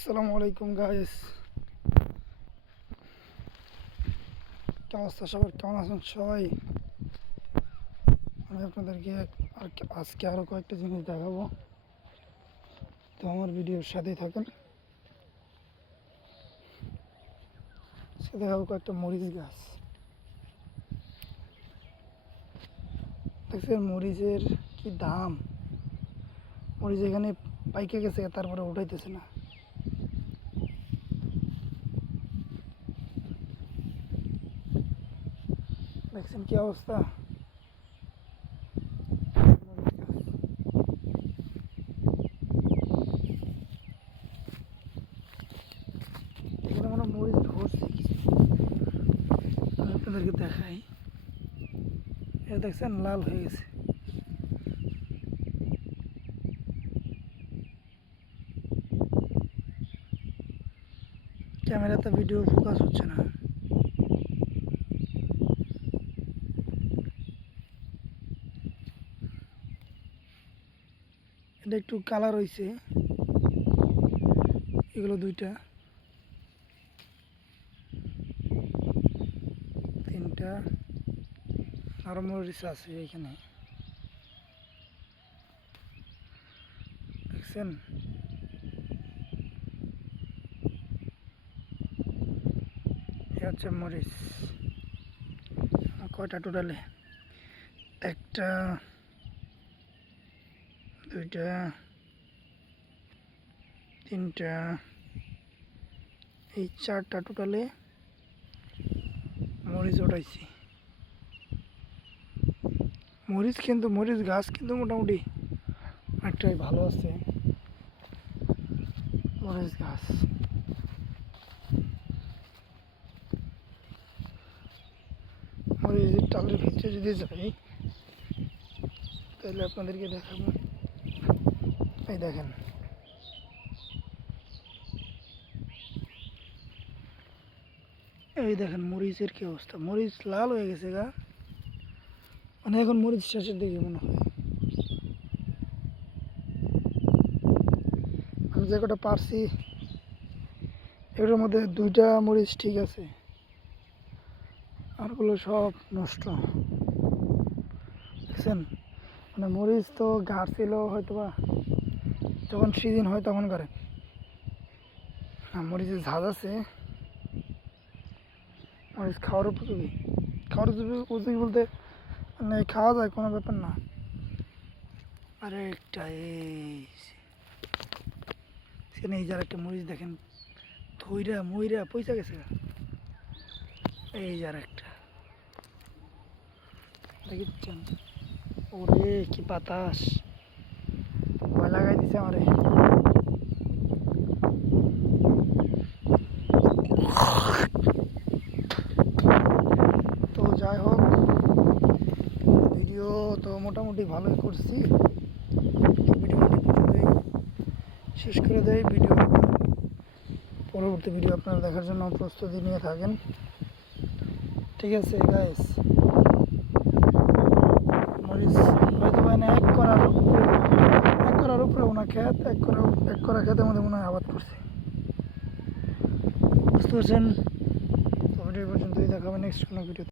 আসসালামু আলাইকুম গাইস, কি অবস্থা সবার? কেমন আছেন সবাই? আমি আপনাদেরকে আজকে আরও কয়েকটা জিনিস দেখাবো, তো আমার ভিডিওর সাথেই থাকেন। আজকে দেখাবো কয়েকটা মরিচ গাছ। দেখছেন মরিচের কি দাম? মরিচ এখানে পাইকে গেছে, তারপরে উঠাইতেছে না। দেখছেন কি অবস্থা? এখানে মনে হয় মরিচ ধরছে কিছু, আমি আপনাদেরকে দেখাই। এটা দেখছেন লাল হয়ে গেছে। ক্যামেরাতে ভিডিও ফোকাস হচ্ছে না। এটা একটু কালার হয়েছে, এগুলো দুইটা তিনটা আরো মরিচ আছে এখানে, দেখছেন? এ হচ্ছে মরিচ। কয়টা টোটালে? একটা, দুইটা, তিনটা, এই চারটা টোটালে মরিচ উঠাইছি। মরিচ গাছ কিন্তু মোটামুটি অনেকটাই ভালো আছে। মরিচ গাছ মরিচের টালের ভিতরে যদি যাই তাহলে আপনাদেরকে দেখাবো। এই দেখেন, এই দেখেন মরিচের কি অবস্থা। মরিচ লাল হয়ে গেছে গা, মানে এখন মরিচ শেষের দিকে মনে হয়। আমি যে কটা পারছি এগুলোর মধ্যে দুইটা মরিচ ঠিক আছে, আরগুলো সব নষ্ট। দেখছেন, মানে মরিচ তো গাছ ছিল হয়তো বা যখন সিজন হয় তখন করে। মরিচের ঝাঁজ আছে, মরিচ খাওয়ার উপযোগী। উপযোগী বলতে মানে খাওয়া যায়, কোনো ব্যাপার না। আরে একটা এই যার একটা মরিচ দেখেন, ধইরা মইরা পয়সা গেছে। এই যার একটা দেখছেন, ওরে কি বাতাস, ভয় লাগাই দিছে আমারে। তো যাই হোক, ভিডিও তো মোটামুটি ভালোই করছি। ভিডিওটি শেষ করে দেয়। পরবর্তী ভিডিও আপনারা দেখার জন্য প্রস্তুতি নিয়ে থাকেন। ঠিক আছে গাইস, মরিচ হয়তো পায় না এক করার উপরে ওনার খেত, এক করা খেতের মধ্যে মনে হয় আবাদ করছে। বুঝতে পারছেন? তো ভিডিও পর্যন্তই, দেখাবেন নেক্সট কোনো ভিডিও।